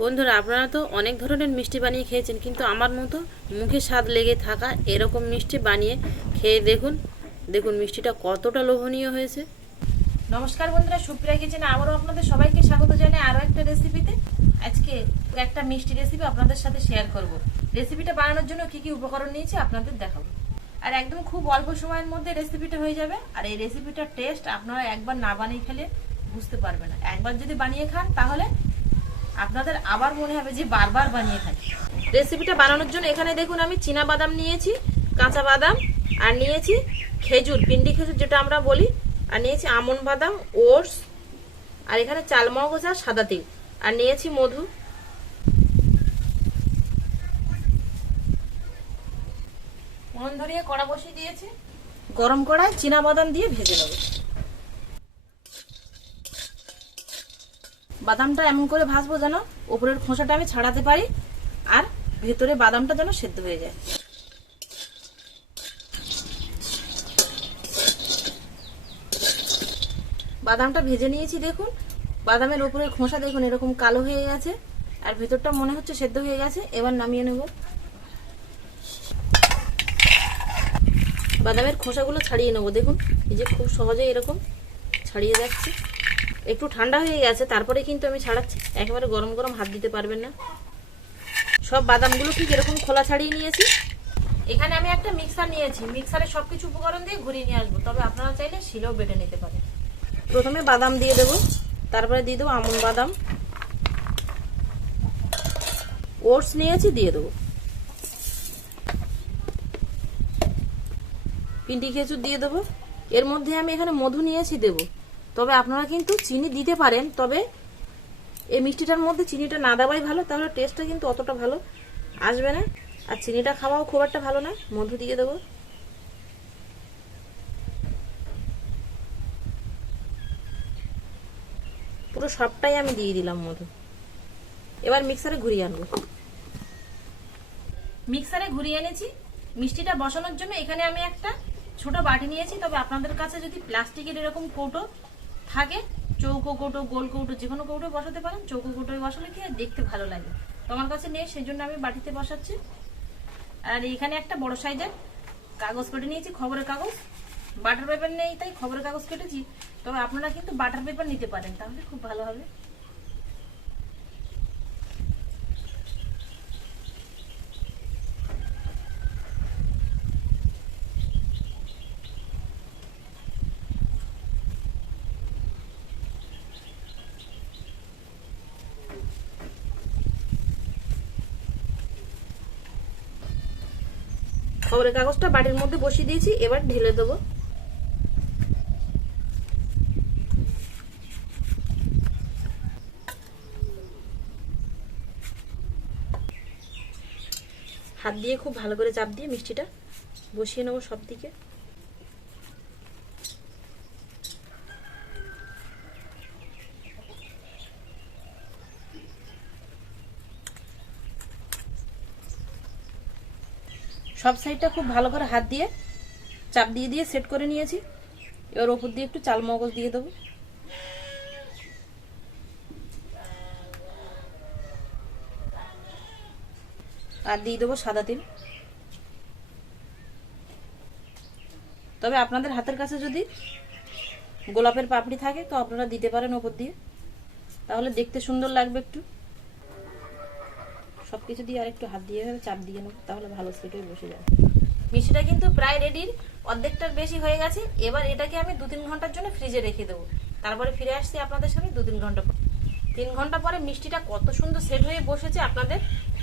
বন্ধুরা, আপনারা তো অনেক ধরনের মিষ্টি বানিয়ে খেয়েছেন, কিন্তু আমার মতো মুখে স্বাদ লেগে থাকা এরকম মিষ্টি বানিয়ে খেয়ে দেখুন। দেখুন মিষ্টিটা কতটা লোভনীয় হয়েছে। নমস্কার বন্ধুরা, সুপ্রিয়া কিচেনে আবারও আপনাদের সবাইকে স্বাগত জানাই আরও একটা রেসিপিতে। আজকে একটা মিষ্টি রেসিপি আপনাদের সাথে শেয়ার করব। রেসিপিটা বানানোর জন্য কি কি উপকরণ নিয়েছি আপনাদের দেখাবো, আর একদম খুব অল্প সময়ের মধ্যে রেসিপিটা হয়ে যাবে। আর এই রেসিপিটার টেস্ট আপনারা একবার না বানিয়ে খেলে বুঝতে পারবেন না। একবার যদি বানিয়ে খান তাহলে আপনাদের আবার মনে হবে যে বারবার বানিয়ে খাই। রেসিপিটা বানানোর জন্য এখানে দেখুন আমি চীনা বাদাম নিয়েছি, কাঁচা বাদাম, আর নিয়েছি খেজুর, পিন্ডি খেজুর যেটা আমরা বলি, আর নিয়েছি আমন্ড বাদাম, ওটস, আর এখানে চাল মগজ আর সাদা তিল, আর নিয়েছি মধু। উনুন ধরিয়ে কড়া বসিয়ে দিয়েছি, গরম কড়ায় চীনা বাদাম দিয়ে ভেজে নেব। বাদামটা এমন করে ভাজবো যেন উপরের খোসাটা আমি ছাড়াতে পারি, আর ভেতরে বাদামটা যেন সেদ্ধ হয়ে যায়। বাদামটা ভেজে নিয়েছি, দেখুন বাদামের উপরের খোসা দেখুন এরকম কালো হয়ে গেছে, আর ভেতরটা মনে হচ্ছে সেদ্ধ হয়ে গেছে। এবার নামিয়ে নেব। বাদামের খোসাগুলো ছাড়িয়ে নেব। দেখুন এই যে খুব সহজে এরকম ছাড়িয়ে যাচ্ছে। একটু ঠান্ডা হয়ে গেছে তারপরে কিন্তু আমি ছাড়াচ্ছি, একেবারে গরম গরম হাত দিতে পারবেন না। সব বাদামগুলো ঠিক এরকম খোলা ছাড়িয়ে নিয়েছি। এখানে আমি একটা মিক্সার নিয়েছি, মিক্সারে সবকিছু উপকরণ দিয়ে ঘুরিয়ে নিয়ে আসবো, তবে আপনারা চাইলে শিলেও বেটে নিতে পারেন। প্রথমে বাদাম দিয়ে দেবো, তারপরে দিয়ে দেবো আমন্ড বাদাম, ওটস নিয়েছি দিয়ে দেবো, পিন্ডি খেজুর দিয়ে দেবো। এর মধ্যে আমি এখানে মধু নিয়েছি দেবো, তবে আপনারা কিন্তু চিনি দিতে পারেন, তবে এই মিষ্টিটার মধ্যে চিনিটা না দেওয়াই ভালো, তাহলে টেস্টটা কিন্তু অতটা ভালো আসবে না, আর চিনিটা খাওয়াও খুব একটা ভালো না। মধু দিয়ে দেবো। পুরো সবটাই আমি দিয়ে দিলাম মধু। এবার মিক্সারে ঘুরিয়ে আনবো। মিক্সারে ঘুরিয়ে এনেছি। মিষ্টিটা বসানোর জন্য এখানে আমি একটা ছোট বাটি নিয়েছি, তবে আপনাদের কাছে যদি প্লাস্টিকের এরকম কৌটো থাকে, চৌকো কৌটো, গোল কৌটো, যে কোনো কৌটো বসাতে পারেন। চৌকো কৌটোয় বসালে কি দেখতে ভালো লাগে, তো আমার কাছে নেই, সেই জন্য আমি বাটিতে বসাচ্ছি। আর এখানে একটা বড় সাইজের কাগজ কেটে নিয়েছি, খবরের কাগজ। বাটার পেপার নেই তাই খবরের কাগজ কেটেছি, তবে আপনারা কিন্তু বাটার পেপার নিতে পারেন, তাহলে খুব ভালো হবে। খবরের কাগজটা বাটির মধ্যে বসিয়ে দিয়েছি, এবার ঢেলে দেবো। হাত দিয়ে খুব ভালো করে চাপ দিয়ে মিষ্টিটা বসিয়ে নেবো সব দিকে। সব সাইডটা খুব ভালো করে হাত দিয়ে চাপ দিয়ে দিয়ে সেট করে নিয়েছি। এবার ওপর দিয়ে একটু চাল মগজ দিয়ে দেবো, আর দিয়ে দেবো সাদা তিল। তবে আপনাদের হাতের কাছে যদি গোলাপের পাপড়ি থাকে তো আপনারা দিতে পারেন ওপর দিয়ে, তাহলে দেখতে সুন্দর লাগবে একটু। সবকিছু দিয়ে আর একটু হাত দিয়ে চাপ দিয়ে নেবো, তাহলে ভালো সেট হয়ে বসে যাবে। মিষ্টিটা কিন্তু প্রায় রেডির অর্ধেকটার বেশি হয়ে গেছে। এবার এটাকে আমি 2-3 ঘন্টার জন্য ফ্রিজে রেখে দেবো, তারপরে ফিরে আসছি আপনাদের সামনে 2-3 ঘন্টা পর। 3 ঘন্টা পরে মিষ্টিটা কত সুন্দর সেট হয়ে বসেছে আপনাদের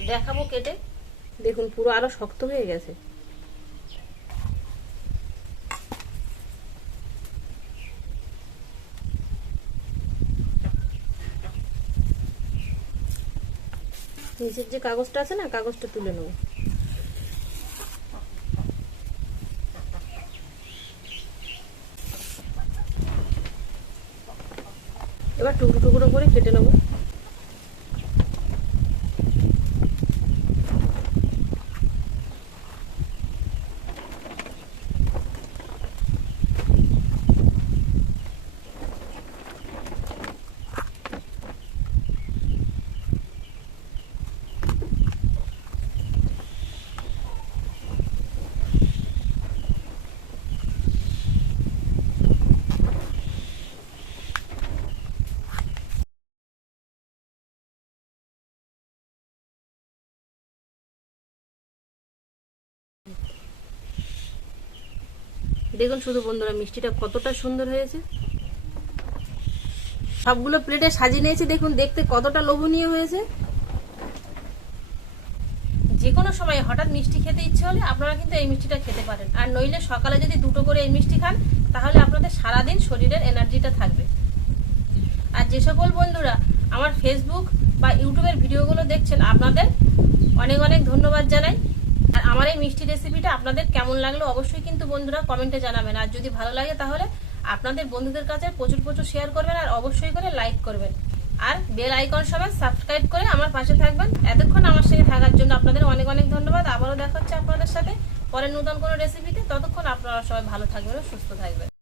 দেখাবো কেটে। দেখুন পুরো আরো শক্ত হয়ে গেছে। নিচের যে কাগজটা আছে না, কাগজটা তুলে নেবো। এবার টুকরো টুকরো করে কেটে নেবো। দেখুন শুধু বন্ধুরা মিষ্টিটা কতটা সুন্দর হয়েছে। সবগুলো প্লেটে সাজিয়ে নিয়েছি, দেখুন দেখতে কতটা লোভনীয় হয়েছে। যে কোনো সময় হঠাৎ মিষ্টি খেতে ইচ্ছে হলে আপনারা কিন্তু এই মিষ্টিটা খেতে পারেন। আর নইলে সকালে যদি 2টো করে এই মিষ্টি খান তাহলে আপনাদের সারাদিন শরীরের এনার্জিটা থাকবে। আর যে সকল বন্ধুরা আমার ফেসবুক বা ইউটিউবের ভিডিওগুলো দেখছেন আপনাদের অনেক অনেক ধন্যবাদ জানাই। আর আমার এই মিষ্টি রেসিপিটা আপনাদের কেমন লাগলো অবশ্যই কিন্তু বন্ধুরা কমেন্টে জানাবেন। আর যদি ভালো লাগে তাহলে আপনাদের বন্ধুদের কাছে প্রচুর প্রচুর শেয়ার করবেন আর অবশ্যই করে লাইক করবেন। আর বেল আইকন সমেত সাবস্ক্রাইব করে আমার পাশে থাকবেন। এতক্ষণ আমার সাথে থাকার জন্য আপনাদের অনেক অনেক ধন্যবাদ। আবারও দেখা হচ্ছে আপনাদের সাথে পরে নতুন কোনো রেসিপিতে। ততক্ষণ আপনারা সবাই ভালো থাকবেন ও সুস্থ থাকবেন।